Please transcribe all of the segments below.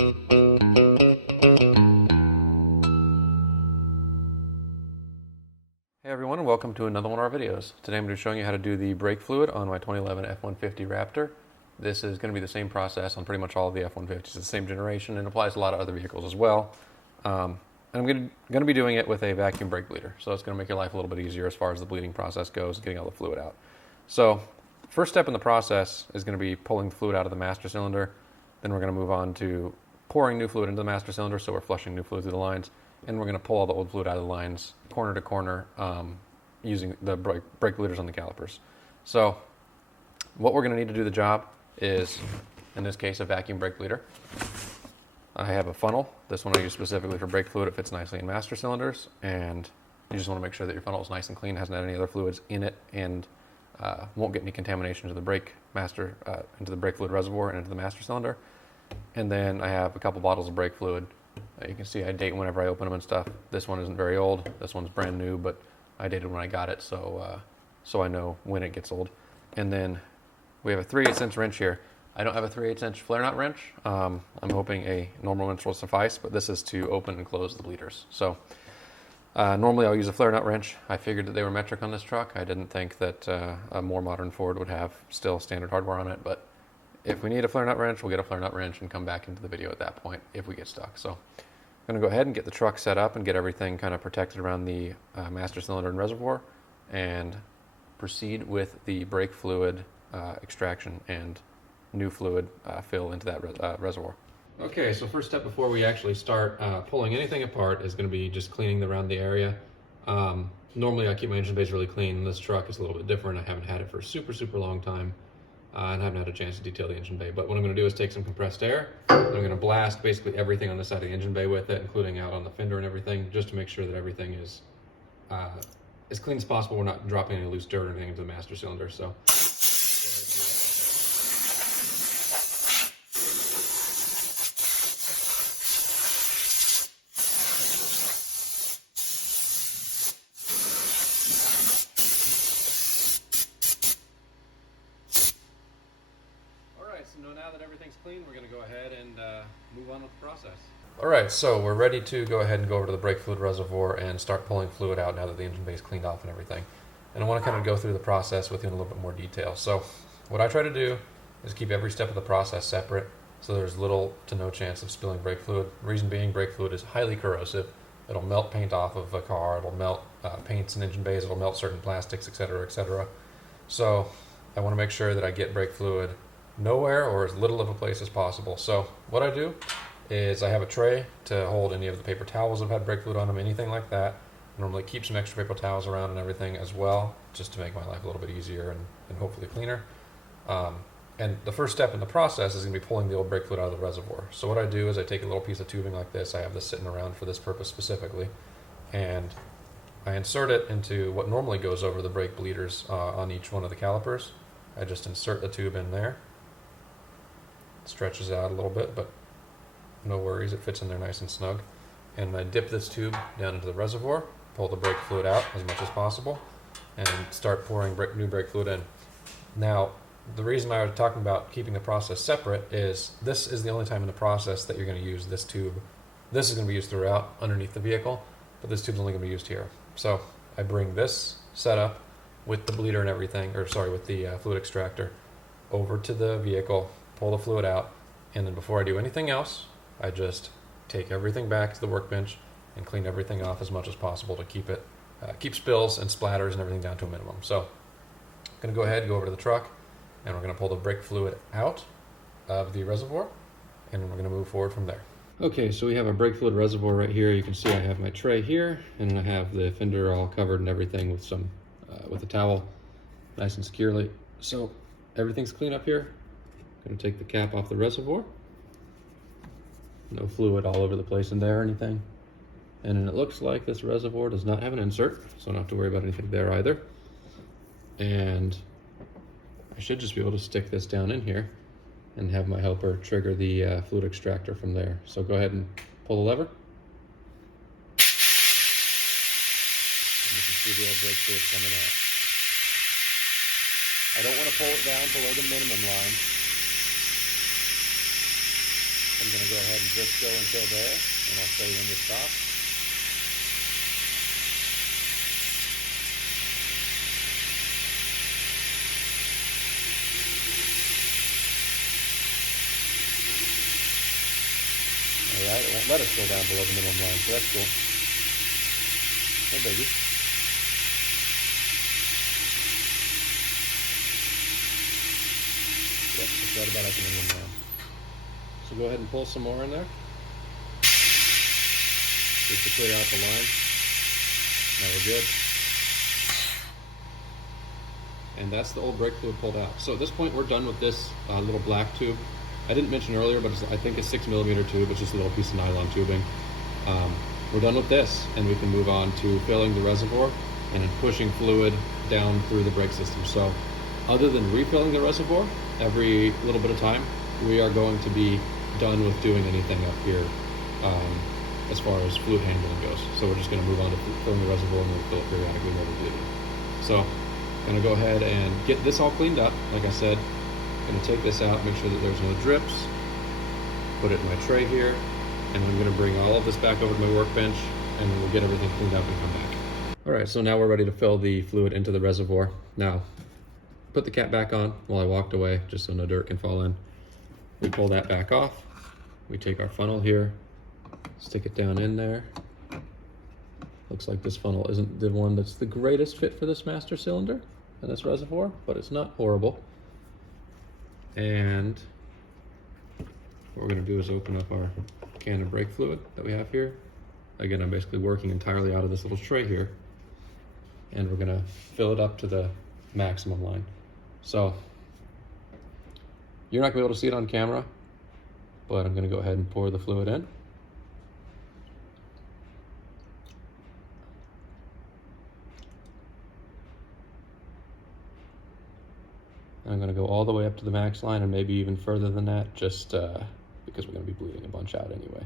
Hey everyone, and welcome to another one of our videos. Today I'm going to be showing you how to do the brake fluid on my 2011 F-150 Raptor. This is going to be the same process on pretty much all of the F-150s. It's the same generation and applies to a lot of other vehicles as well. And I'm going to be doing it with a vacuum brake bleeder, so it's going to make your life a little bit easier as far as the bleeding process goes, getting all the fluid out. So first step in the process is going to be pulling the fluid out of the master cylinder. Then we're going to move on to pouring new fluid into the master cylinder, so we're flushing new fluid through the lines. And we're going to pull all the old fluid out of the lines, corner to corner, using the brake bleeders on the calipers. So what we're going to need to do the job is, in this case, a vacuum brake bleeder. I have a funnel. This one I use specifically for brake fluid. It fits nicely in master cylinders, and you just want to make sure that your funnel is nice and clean, hasn't had any other fluids in it, and won't get any contamination to the brake into the brake fluid reservoir and into the master cylinder. And then I have a couple bottles of brake fluid. You can see I date whenever I open them and stuff. This one isn't very old. This one's brand new, but I dated when I got it, so I know when it gets old. And then we have a 3/8" wrench here. I don't have a 3/8" flare nut wrench. I'm hoping a normal wrench will suffice, but this is to open and close the bleeders. So normally I'll use a flare nut wrench. I figured that they were metric on this truck. I didn't think that a more modern Ford would have still standard hardware on it, but if we need a flare nut wrench, we'll get a flare nut wrench and come back into the video at that point if we get stuck. So I'm going to go ahead and get the truck set up and get everything kind of protected around the master cylinder and reservoir, and proceed with the brake fluid extraction and new fluid fill into that reservoir. Okay, so first step before we actually start pulling anything apart is going to be just cleaning around the area. Normally I keep my engine bays really clean. This truck is a little bit different. I haven't had it for a super long time. And haven't had a chance to detail the engine bay. But what I'm going to do is take some compressed air, and I'm going to blast basically everything on the side of the engine bay with it, including out on the fender and everything, just to make sure that everything is as clean as possible. We're not dropping any loose dirt or anything into the master cylinder. So So now that everything's clean, we're going to go ahead and move on with the process. Alright, so we're ready to go ahead and go over to the brake fluid reservoir and start pulling fluid out now that the engine bay is cleaned off and everything. And I want to kind of go through the process with you in a little bit more detail. So what I try to do is keep every step of the process separate, so there's little to no chance of spilling brake fluid. Reason being, brake fluid is highly corrosive. It'll melt paint off of a car, it'll melt paints in engine bays, it'll melt certain plastics, etc., etc. So I want to make sure that I get brake fluid nowhere or as little of a place as possible. So what I do is I have a tray to hold any of the paper towels that have had brake fluid on them, anything like that. I normally keep some extra paper towels around and everything as well, just to make my life a little bit easier and hopefully cleaner. And the first step in the process is going to be pulling the old brake fluid out of the reservoir. So what I do is I take a little piece of tubing like this. I have this sitting around for this purpose specifically, and I insert it into what normally goes over the brake bleeders on each one of the calipers. I just insert the tube in there. Stretches out a little bit, but no worries, it fits in there nice and snug. And I dip this tube down into the reservoir, pull the brake fluid out as much as possible, and start pouring new brake fluid in. Now, the reason I was talking about keeping the process separate is this is the only time in the process that you're going to use this tube. This is going to be used throughout underneath the vehicle, but this tube is only going to be used here. So I bring this setup with the bleeder and everything, with the fluid extractor over to the vehicle, pull the fluid out, and then before I do anything else, I just take everything back to the workbench and clean everything off as much as possible to keep spills and splatters and everything down to a minimum. So I'm going to go ahead and go over to the truck, and we're going to pull the brake fluid out of the reservoir, and we're going to move forward from there. Okay, so we have a brake fluid reservoir right here. You can see I have my tray here, and I have the fender all covered and everything with with a towel, nice and securely. So everything's clean up here. Going to take the cap off the reservoir. No fluid all over the place in there or anything. And then it looks like this reservoir does not have an insert, so I don't have to worry about anything there either. And I should just be able to stick this down in here and have my helper trigger the fluid extractor from there. So go ahead and pull the lever. And you can see the old brake fluid coming out. I don't want to pull it down below the minimum line. I'm going to go ahead and just go until there, and I'll show you when to stop. Alright, it won't let us go down below the minimum line, so that's cool. No biggie. Yep, it's right about at the minimum line. So go ahead and pull some more in there, just to clear out the line. Now we're good. And that's the old brake fluid pulled out. So at this point we're done with this little black tube. I didn't mention earlier, but I think it's 6mm tube. It's just a little piece of nylon tubing. We're done with this, and we can move on to filling the reservoir and then pushing fluid down through the brake system. So other than refilling the reservoir every little bit of time, we are going to be done with doing anything up here as far as fluid handling goes. So we're just going to move on to filling the reservoir, and we'll fill it periodically where we're bleeding. So I'm going to go ahead and get this all cleaned up. Like I said, I'm going to take this out, make sure that there's no drips, put it in my tray here, and I'm going to bring all of this back over to my workbench, and then we'll get everything cleaned up and come back. All right, so now we're ready to fill the fluid into the reservoir. Now, put the cap back on while I walked away, just so no dirt can fall in. We pull that back off. We take our funnel here, stick it down in there. Looks like this funnel isn't the one that's the greatest fit for this master cylinder and this reservoir, but it's not horrible. And what we're gonna do is open up our can of brake fluid that we have here. Again, I'm basically working entirely out of this little tray here, and we're gonna fill it up to the maximum line. So you're not gonna be able to see it on camera, but I'm gonna go ahead and pour the fluid in. I'm gonna go all the way up to the max line and maybe even further than that, just because we're gonna be bleeding a bunch out anyway.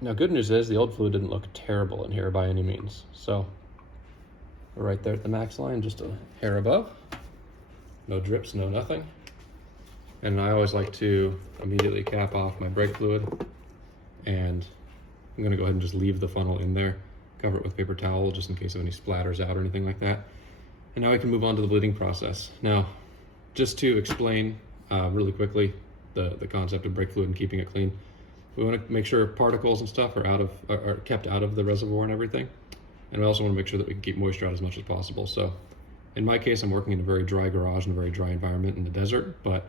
Now, good news is the old fluid didn't look terrible in here by any means. So we're right there at the max line, just a hair above. No drips, no nothing. And I always like to immediately cap off my brake fluid, and I'm gonna go ahead and just leave the funnel in there, cover it with paper towel just in case of any splatters out or anything like that. And now we can move on to the bleeding process. Now, just to explain really quickly the concept of brake fluid and keeping it clean, we want to make sure particles and stuff are kept out of the reservoir and everything. And we also want to make sure that we can keep moisture out as much as possible. So in my case, I'm working in a very dry garage in a very dry environment in the desert, but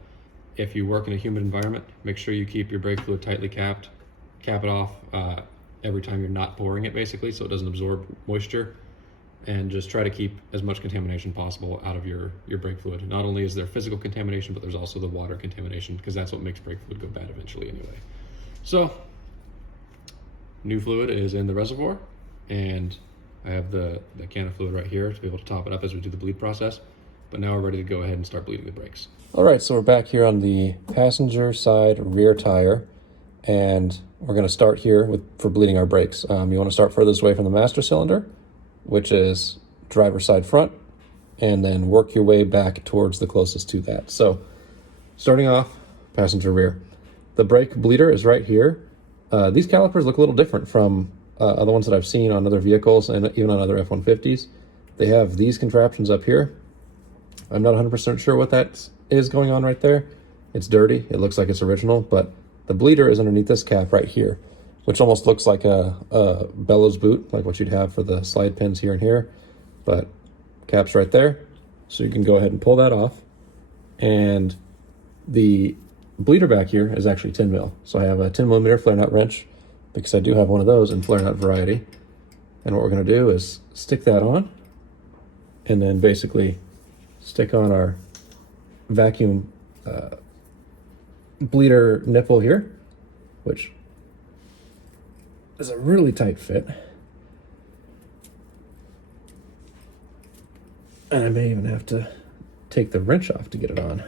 if you work in a humid environment, make sure you keep your brake fluid tightly capped. Cap it off every time you're not pouring it, basically, so it doesn't absorb moisture. And just try to keep as much contamination possible out of your brake fluid. Not only is there physical contamination, but there's also the water contamination, because that's what makes brake fluid go bad eventually anyway. So, new fluid is in the reservoir, and I have the can of fluid right here to be able to top it up as we do the bleed process. But now we're ready to go ahead and start bleeding the brakes. All right, so we're back here on the passenger side rear tire, and we're gonna start here for bleeding our brakes. You wanna start furthest away from the master cylinder, which is driver's side front, and then work your way back towards the closest to that. So starting off, passenger rear. The brake bleeder is right here. These calipers look a little different from other ones that I've seen on other vehicles and even on other F-150s. They have these contraptions up here. I'm not 100% sure what that is going on right there. It's dirty, it looks like it's original, but the bleeder is underneath this cap right here, which almost looks like a bellows boot, like what you'd have for the slide pins here and here, but cap's right there. So you can go ahead and pull that off. And the bleeder back here is actually 10 mil. So I have a 10mm flare nut wrench, because I do have one of those in flare nut variety. And what we're gonna do is stick that on, and then basically stick on our vacuum bleeder nipple here, which is a really tight fit. And I may even have to take the wrench off to get it on,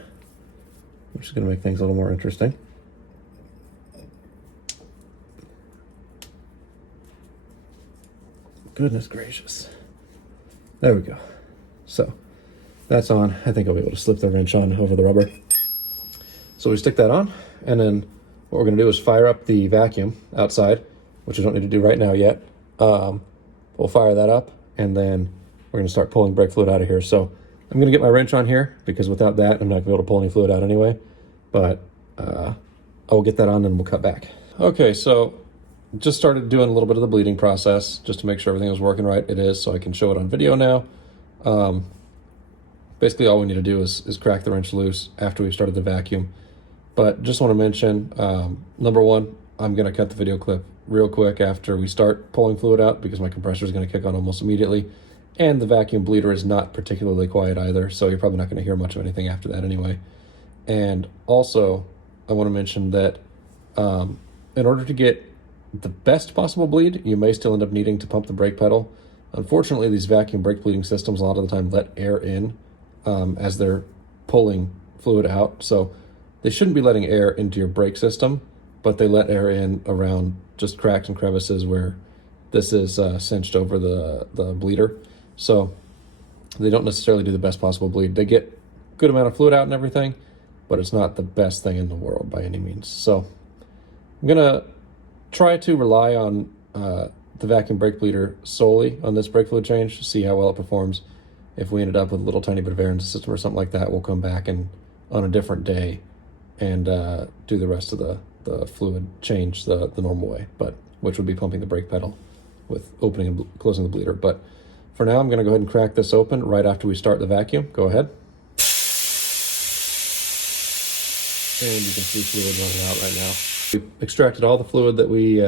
which is going to make things a little more interesting. Goodness gracious. There we go. So that's on. I think I'll be able to slip the wrench on over the rubber. So we stick that on, and then what we're gonna do is fire up the vacuum outside, which we don't need to do right now yet. We'll fire that up, and then we're gonna start pulling brake fluid out of here. So I'm gonna get my wrench on here, because without that, I'm not gonna be able to pull any fluid out anyway. But I'll get that on and we'll cut back. Okay, so just started doing a little bit of the bleeding process just to make sure everything was working right. It is, so I can show it on video now. Basically all we need to do is crack the wrench loose after we've started the vacuum. But just want to mention, number one, I'm going to cut the video clip real quick after we start pulling fluid out, because my compressor is going to kick on almost immediately. And the vacuum bleeder is not particularly quiet either, so you're probably not going to hear much of anything after that anyway. And also, I want to mention that in order to get the best possible bleed, you may still end up needing to pump the brake pedal. Unfortunately, these vacuum brake bleeding systems a lot of the time let air in as they're pulling fluid out. So they shouldn't be letting air into your brake system, but they let air in around just cracks and crevices where this is cinched over the bleeder. So they don't necessarily do the best possible bleed. They get a good amount of fluid out and everything, but it's not the best thing in the world by any means. So I'm gonna try to rely on the vacuum brake bleeder solely on this brake fluid change to see how well it performs. If we ended up with a little tiny bit of air in the system or something like that, we'll come back and on a different day and do the rest of the fluid change the normal way, but which would be pumping the brake pedal with opening and closing the bleeder. But for now, I'm going to go ahead and crack this open right after we start the vacuum. Go ahead. And you can see fluid running out right now. We extracted all the fluid that we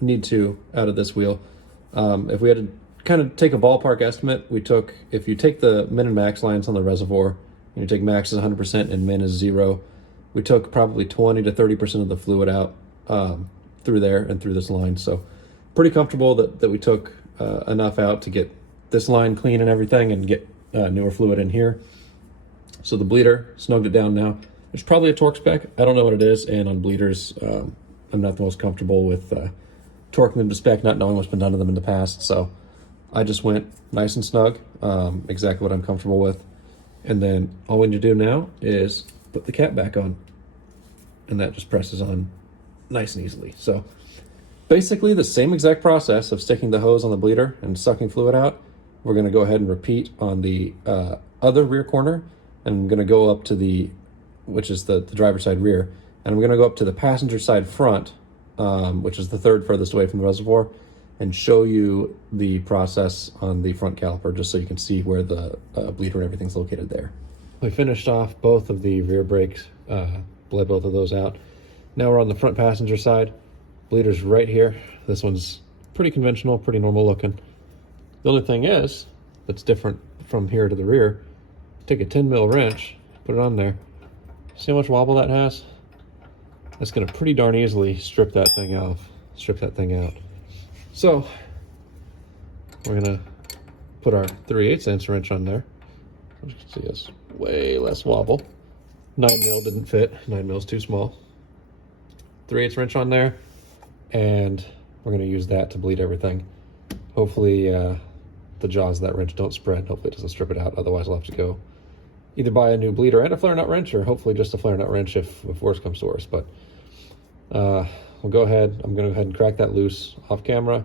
need to out of this wheel. If we had to kind of take a ballpark estimate, we took, if you take the min and max lines on the Reservoir, and you take max is 100% and min is 0, we took probably 20 to 30% of the fluid out through there and through this line. So pretty comfortable that we took enough out to get this line clean and everything and get newer fluid in here. So the bleeder, snugged it down now. There's probably a torque spec. I don't know what it is, and on bleeders, I'm not the most comfortable with torquing them to spec, not knowing what's been done to them in the past. So I just went nice and snug, exactly what I'm comfortable with. And then all we need to do now is put the cap back on, and that just presses on nice and easily. So basically the same exact process of sticking the hose on the bleeder and sucking fluid out, we're gonna go ahead and repeat on the other rear corner, and I'm gonna go up to the, which is the driver's side rear, and I'm gonna go up to the passenger side front, which is the third furthest away from the Reservoir, and show you the process on the front caliper, just so you can see where the bleeder and everything's located there. We finished off both of the rear brakes, bled both of those out. Now we're on the front passenger side. Bleeder's right here. This one's pretty conventional, pretty normal looking. The only thing is, that's different from here to the rear, take a 10 mil wrench, put it on there. See how much wobble that has? That's gonna pretty darn easily strip that thing out. So we're gonna put our 3/8" wrench on there, which you can see is way less wobble. 9 mil didn't fit, 9 mil is too small. 3/8" wrench on there, and we're gonna use that to bleed everything. Hopefully the jaws of that wrench don't spread. Hopefully it doesn't strip it out. Otherwise we'll have to go either buy a new bleeder and a flare nut wrench, or hopefully just a flare nut wrench if worse comes to worse. But we'll go ahead. I'm going to go ahead and crack that loose off camera,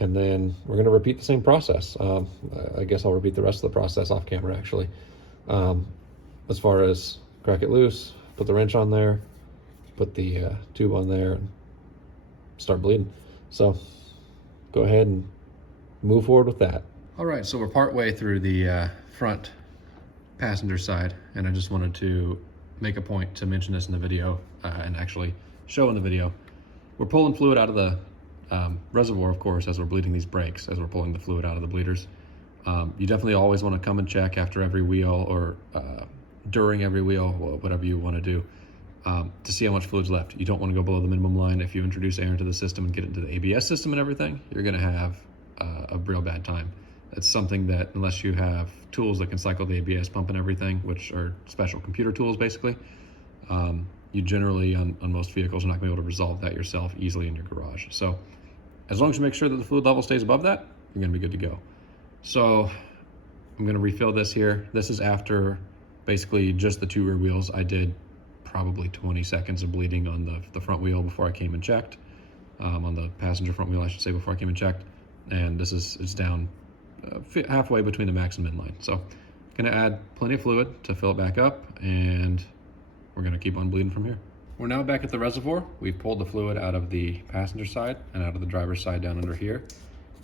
and then we're going to repeat the same process. I guess I'll repeat the rest of the process off camera, actually. As far as crack it loose, put the wrench on there, put the tube on there, and start bleeding. So go ahead and move forward with that. All right, so we're partway through the front passenger side, and I just wanted to make a point to mention this in the video and actually show in the video. We're pulling fluid out of the Reservoir, of course, as we're bleeding these brakes, as we're pulling the fluid out of the bleeders. You definitely always want to come and check after every wheel, or during every wheel, whatever you want to do, to see how much fluid's left. You don't want to go below the minimum line. If you introduce air into the system and get it into the ABS system and everything, you're going to have a real bad time. It's something that, unless you have tools that can cycle the ABS pump and everything, which are special computer tools basically, you generally, on most vehicles, are not going to be able to resolve that yourself easily in your garage. So as long as you make sure that the fluid level stays above that, you're going to be good to go. So I'm going to refill this here. This is after basically just the 2 rear wheels. I did probably 20 seconds of bleeding on the front wheel before I came and checked. On the passenger front wheel, I should say, before I came and checked. And it's down halfway between the max and midline. So gonna add plenty of fluid to fill it back up, and we're gonna keep on bleeding from here. We're now back at the reservoir. We've pulled the fluid out of the passenger side and out of the driver's side down under here.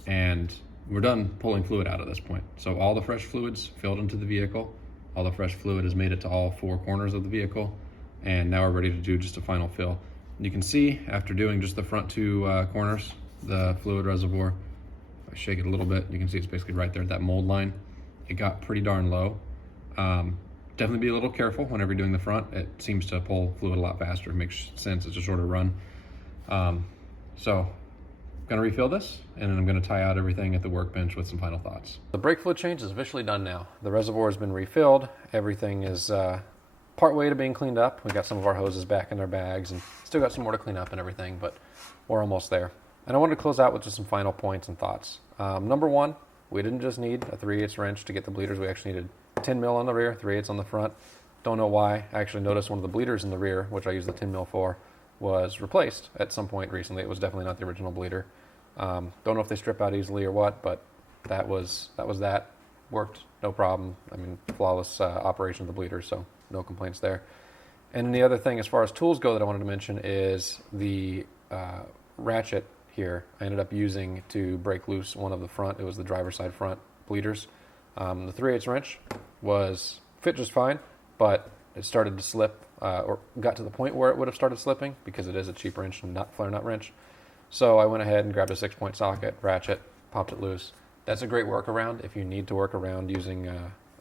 And we're done pulling fluid out at this point. So all the fresh fluid's filled into the vehicle. All the fresh fluid has made it to all four corners of the vehicle. And now we're ready to do just a final fill. You can see after doing just the front two corners, the fluid reservoir, if I shake it a little bit, you can see it's basically right there at that mold line. It got pretty darn low. Definitely be a little careful whenever you're doing the front. It seems to pull fluid a lot faster. It makes sense. It's a shorter run. So I'm gonna refill this, and then I'm gonna tie out everything at the workbench with some final thoughts. The brake fluid change is officially done now. The reservoir has been refilled. Everything is part way to being cleaned up. We got some of our hoses back in their bags, and still got some more to clean up and everything, but we're almost there. And I wanted to close out with just some final points and thoughts. Number one, we didn't just need a 3/8 wrench to get the bleeders. We actually needed 10 mil on the rear, 3/8 on the front. Don't know why. I actually noticed one of the bleeders in the rear, which I use the 10 mil for, was replaced at some point recently. It was definitely not the original bleeder. Don't know if they strip out easily or what, but that was that. Worked, no problem. I mean, flawless operation of the bleeders, so no complaints there. And then the other thing, as far as tools go, that I wanted to mention is the ratchet here. I ended up using to break loose one of the front. It was the driver's side front bleeders. The 3/8 wrench fit just fine, but it started to slip, or got to the point where it would have started slipping because it is a cheap wrench and not flare nut wrench. So I went ahead and grabbed a 6-point socket, ratchet, popped it loose. That's a great workaround if you need to work around using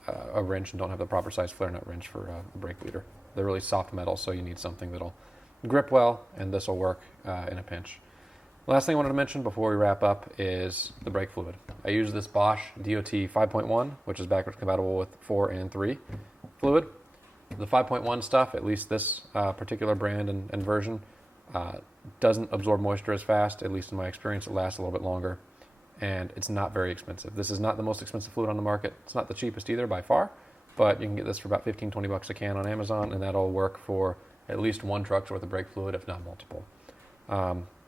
a wrench and don't have the proper size flare nut wrench for a brake bleeder. They're really soft metal, so you need something that'll grip well, and this will work in a pinch. Last thing I wanted to mention before we wrap up is the brake fluid. I use this Bosch DOT 5.1, which is backwards compatible with 4 and 3 fluid. The 5.1 stuff, at least this particular brand and version, doesn't absorb moisture as fast. At least in my experience, it lasts a little bit longer, and it's not very expensive. This is not the most expensive fluid on the market. It's not the cheapest either by far, but you can get this for about 15, 20 bucks a can on Amazon, and that'll work for at least one truck's worth of brake fluid, if not multiple.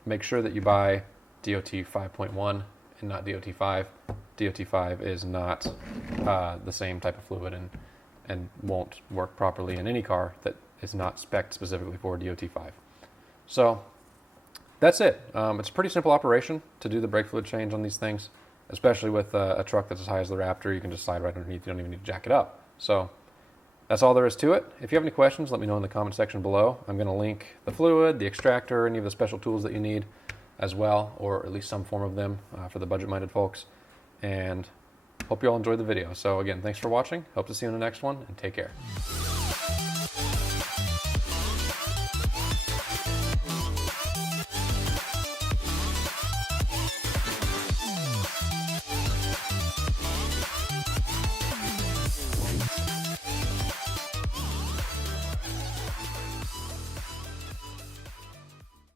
Make sure that you buy DOT 5.1 and not DOT 5. DOT 5 is not the same type of fluid and won't work properly in any car that is not spec'd specifically for DOT 5. So that's it. It's a pretty simple operation to do the brake fluid change on these things, especially with a truck that's as high as the Raptor. You can just slide right underneath. You don't even need to jack it up. So that's all there is to it. If you have any questions, let me know in the comment section below. I'm going to link the fluid, the extractor, any of the special tools that you need as well, or at least some form of them for the budget-minded folks. And hope you all enjoyed the video. So again, thanks for watching. Hope to see you in the next one, and take care.